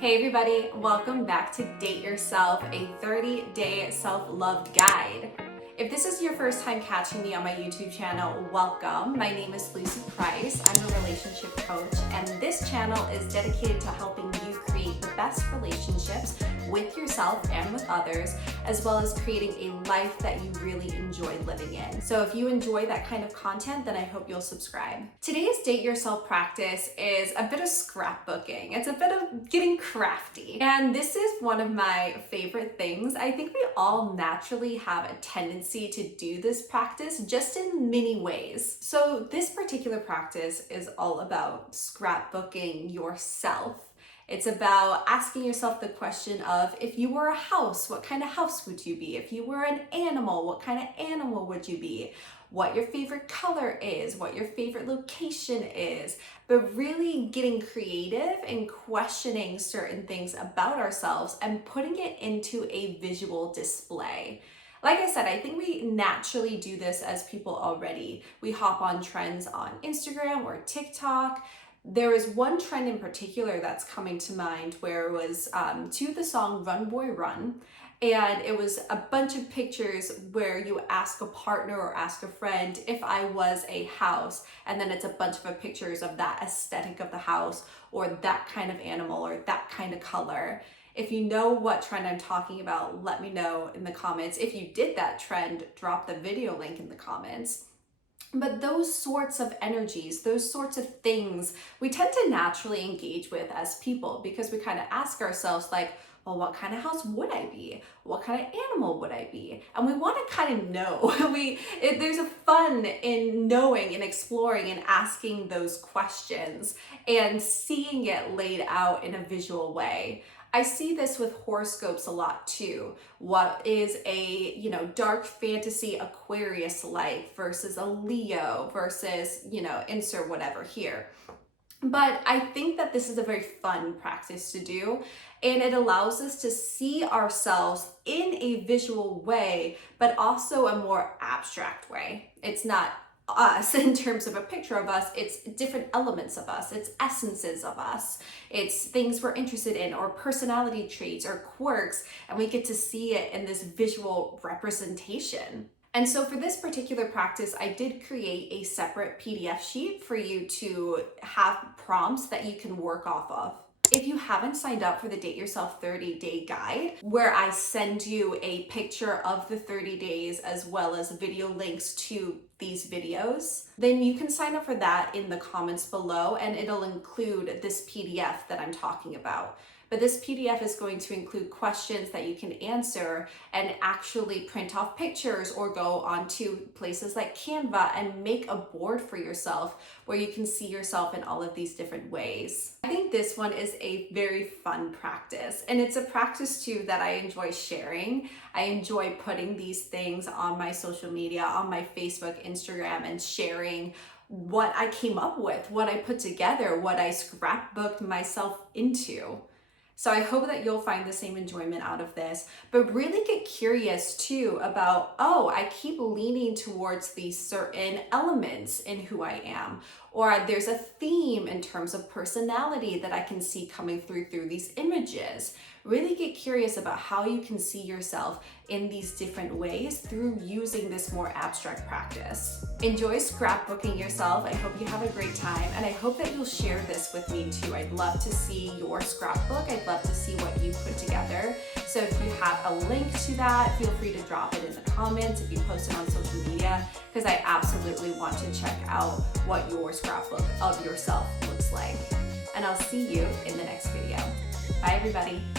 Hey everybody, welcome back to Date Yourself, a 30-day self-love guide. If this is your first time catching me on my YouTube channel, welcome. My name is Lucy Price. I'm a relationship coach, and this channel is dedicated to helping you create the best relationships with yourself and with others, as well as creating a life that you really enjoy living in. So if you enjoy that kind of content, then I hope you'll subscribe. Today's Date Yourself practice is a bit of scrapbooking. It's a bit of getting crafty. And this is one of my favorite things. I think we all naturally have a tendency to do this practice just in many ways. So this particular practice is all about scrapbooking yourself. It's about asking yourself the question of, if you were a house, what kind of house would you be? If you were an animal, what kind of animal would you be? What your favorite color is, what your favorite location is, but really getting creative and questioning certain things about ourselves and putting it into a visual display. Like I said, I think we naturally do this as people already. We hop on trends on Instagram or TikTok. There is one trend in particular that's coming to mind where it was to the song Run Boy Run. And it was a bunch of pictures where you ask a partner or ask a friend, if I was a house, and then it's a bunch of pictures of that aesthetic of the house or that kind of animal or that kind of color. If you know what trend I'm talking about, let me know in the comments. If you did that trend, drop the video link in the comments. But those sorts of energies, those sorts of things, we tend to naturally engage with as people because we kind of ask ourselves like, well, what kind of house would I be? What kind of animal would I be? And we want to kind of know. There's a fun in knowing and exploring and asking those questions and seeing it laid out in a visual way. I see this with horoscopes a lot too. What is a, dark fantasy Aquarius like versus a Leo versus, insert whatever here. But I think that this is a very fun practice to do, and it allows us to see ourselves in a visual way, but also a more abstract way. It's not us in terms of a picture of us, it's different elements of us, it's essences of us, it's things we're interested in or personality traits or quirks, and we get to see it in this visual representation. And so for this particular practice, I did create a separate PDF sheet for you to have prompts that you can work off of. If you haven't signed up for the Date Yourself 30-day guide, where I send you a picture of the 30 days as well as video links to these videos, then you can sign up for that in the comments below, and it'll include this PDF that I'm talking about. But this PDF is going to include questions that you can answer and actually print off pictures or go onto places like Canva and make a board for yourself where you can see yourself in all of these different ways. I think this one is a very fun practice, and it's a practice too that I enjoy sharing. I enjoy putting these things on my social media, on my Facebook, Instagram, and sharing what I came up with, what I put together, what I scrapbooked myself into. So I hope that you'll find the same enjoyment out of this, but really get curious too about, I keep leaning towards these certain elements in who I am, or there's a theme in terms of personality that I can see coming through these images. Really get curious about how you can see yourself in these different ways through using this more abstract practice. Enjoy scrapbooking yourself. I hope you have a great time, and I hope that you'll share this with me too. I'd love to see your scrapbook. I'd love to see what you put together. So if you have a link to that, feel free to drop it in the comments if you post it on social media, because I absolutely want to check out what your scrapbook of yourself looks like. And I'll see you in the next video. Bye everybody.